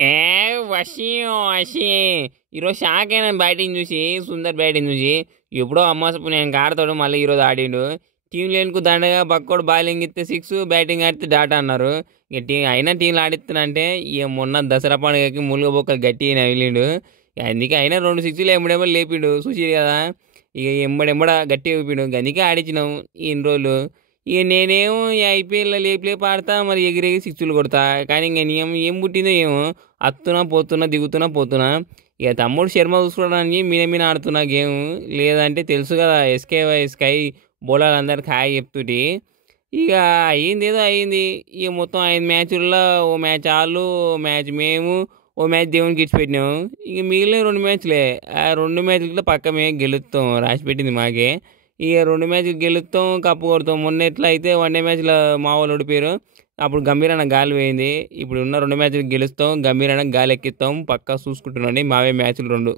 ఏ వసి ఈరోజు షాక్ అయినా బ్యాటింగ్ చూసి సుందర్ బ్యాటింగ్ చూసి ఎప్పుడో అమ్మాసపు నేను ఆడతాడు మళ్ళీ ఈరోజు ఆడిండు. టీం లేనుకు దండగా పక్కోడు బౌలింగ్ ఇస్తే 6 బ్యాటింగ్ ఆడితే డాటా అన్నారు. ఇక అయినా టీంలు ఆడిస్తున్నా ఇక మొన్న దసరా పండుగకి ములుగు బొక్కలు గట్టి నగిలిండు. అందుకే అయినా 2 6లు ఎమ్మడెమ్మడ లేపిండు చూసిరు కదా. ఇక ఎంబడెంబడ గట్టిగా ఊపిండు అందుకే ఆడించినాం ఇన్ని రోజులు. ఇక నేనేమో ఈ ఐపీఎల్లో లేపి ఆడతా మరి ఎగిరెగి 6లు కొడతా. కానీ ఇంక నేను ఏం పుట్టిందో ఏమో అత్తున్నా పోతున్నా దిగుతున్నా పోతున్నా. ఇక తమ్ముడు శర్మ చూసుకోవడానికి మీద ఆడుతున్నా గేమ్. లేదంటే తెలుసు కదా స్కై బౌలర్లు అందరికి హాయ్ చెప్తుటి. ఇక అయ్యింది ఏదో అయ్యింది. ఇక మొత్తం 5 మ్యాచ్ల్లో ఓ మ్యాచ్ వాళ్ళు, ఓ మ్యాచ్ మేము, ఓ మ్యాచ్ దేవునికి ఇచ్చిపెట్టినాము. ఇక మిగిలిన 2 మ్యాచ్లే. ఆ 2 మ్యాచ్లతో పక్క మేము గెలుస్తాం రాసి పెట్టింది మాకే. ఇక 2 మ్యాచ్లు గెలుస్తాం కప్పు కొడతాం. మొన్న ఎట్లా అయితే 1 డే మ్యాచ్లో మా వాళ్ళు ఓడిపోయారు. అప్పుడు గంభీరన్న గాలి పోయింది. ఇప్పుడు ఉన్న 2 మ్యాచ్లు గెలుస్తాం, గంభీరన్న గాలి ఎక్కిస్తాం పక్కా చూసుకుంటున్నాండి. మావే మ్యాచ్లు 2.